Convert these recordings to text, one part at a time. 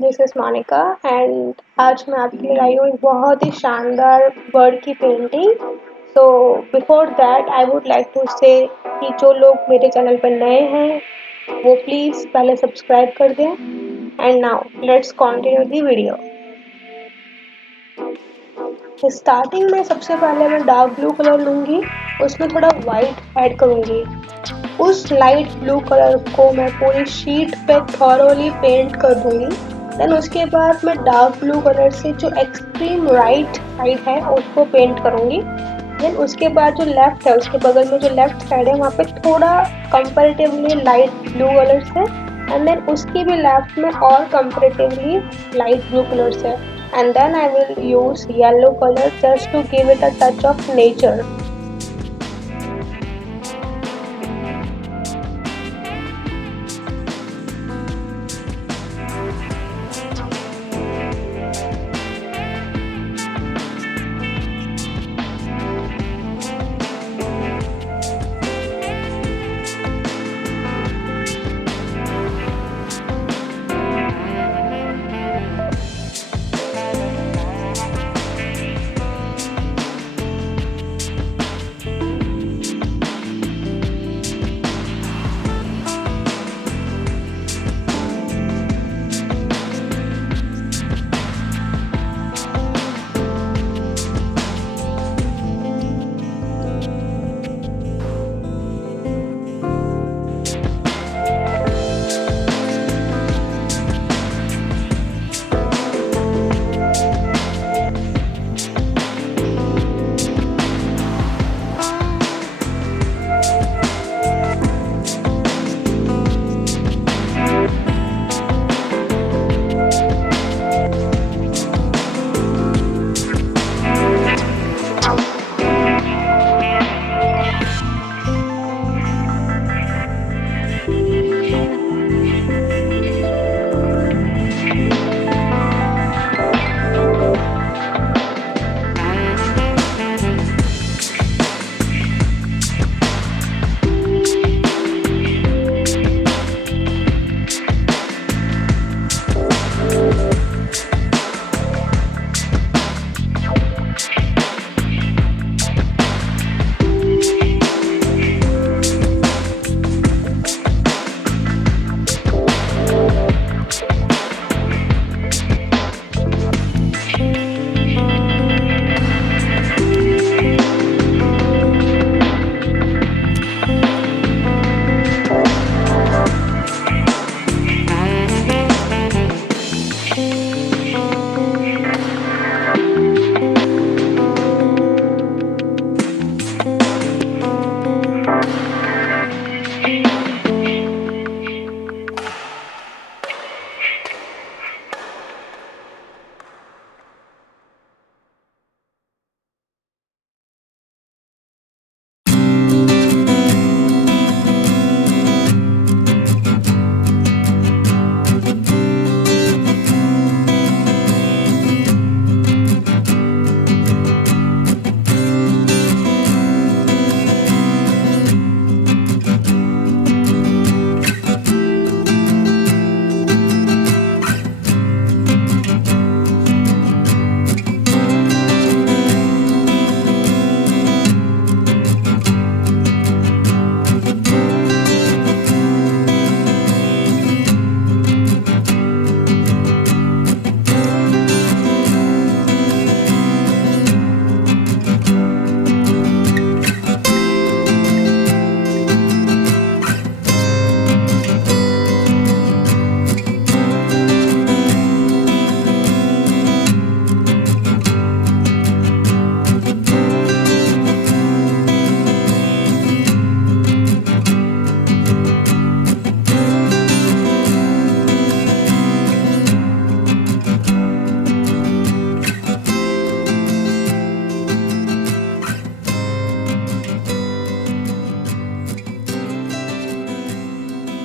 This is Monika एंड आज मैं आपके लिए लाई हूँ एक बहुत ही शानदार बर्ड की painting. So before that I would like to say कि जो लोग मेरे चैनल पर नए हैं वो प्लीज़ पहले सब्सक्राइब कर दें। And now let's continue the video. Starting में सबसे पहले मैं डार्क ब्लू कलर लूँगी, उसमें थोड़ा वाइट ऐड करूँगी। उस लाइट ब्लू कलर को मैं पूरी शीट पे थॉरोली पेंट कर दूंगी। देन उसके बाद मैं डार्क ब्लू कलर से जो एक्सट्रीम राइट साइड है उसको पेंट करूंगी। देन उसके बाद जो लेफ्ट है उसके बगल में जो लेफ्ट साइड है वहाँ पे थोड़ा कंपैरेटिवली लाइट ब्लू कलर से एंड देन उसकी भी लेफ्ट में और कंपैरेटिवली लाइट ब्लू कलर से and then I will use yellow colour just to give it a touch of nature.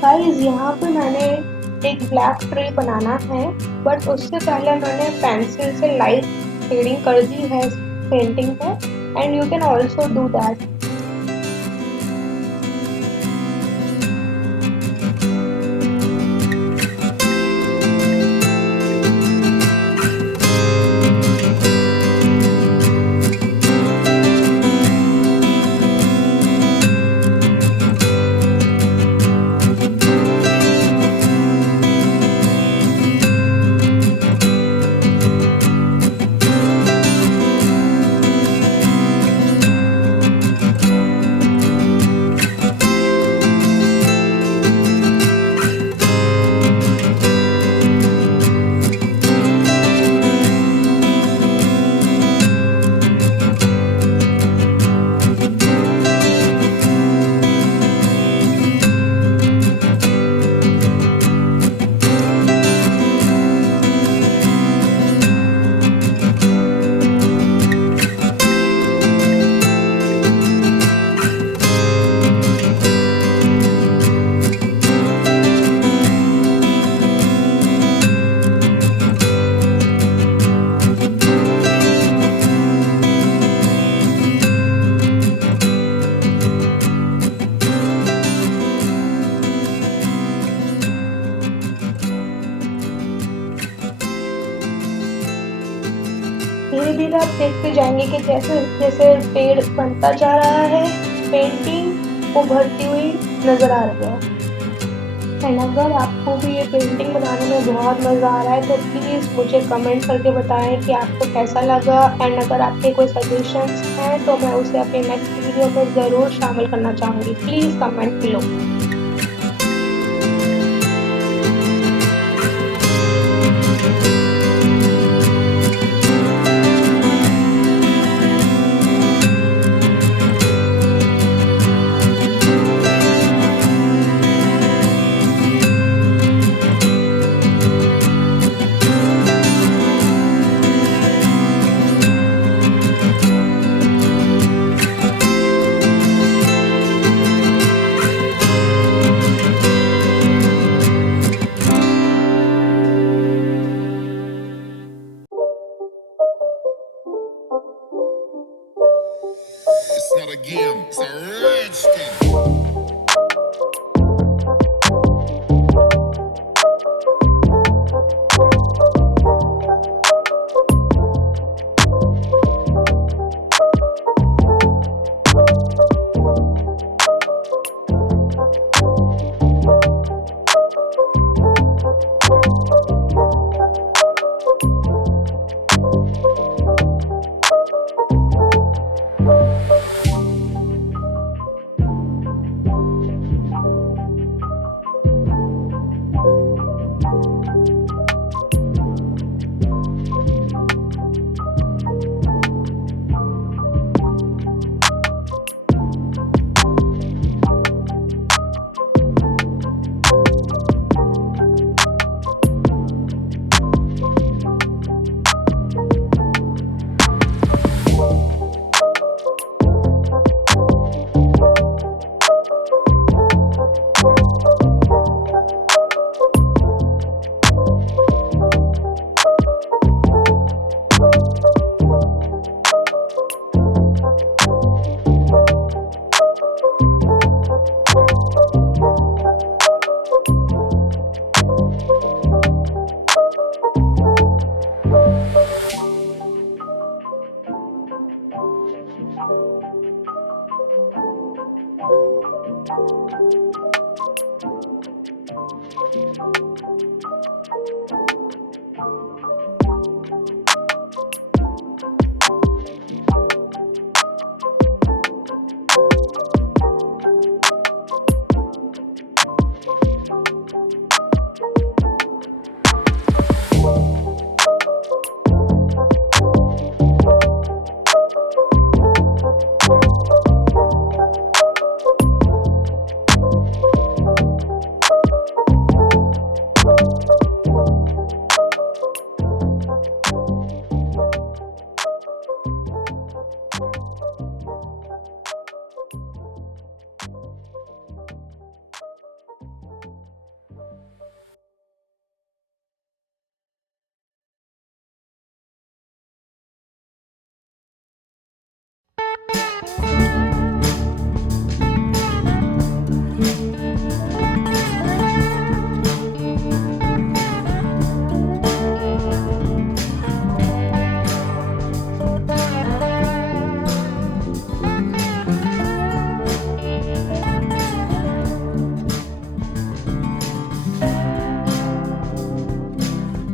Guys यहाँ पे मैंने एक ब्लैक ट्री बनाना है बट उससे पहले मैंने पेंसिल से लाइट शेडिंग कर दी है पेंटिंग पे and you can also do that. धीरे धीरे आप देखते जाएंगे कि जैसे जैसे पेड़ बनता जा रहा है, पेंटिंग उभरती हुई नजर आ रही है। एंड अगर आपको भी ये पेंटिंग बनाने में बहुत मज़ा आ रहा है तो प्लीज़ मुझे कमेंट करके बताएं कि आपको कैसा लगा। एंड अगर आपके कोई सजेशंस हैं तो मैं उसे अपने नेक्स्ट वीडियो में ज़रूर शामिल करना चाहूँगी। Please comment below. It's not a game, it's a rich thing.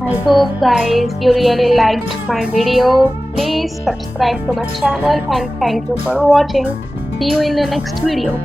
I hope guys you really liked my video. Please subscribe to my channel and thank you for watching. See you in the next video.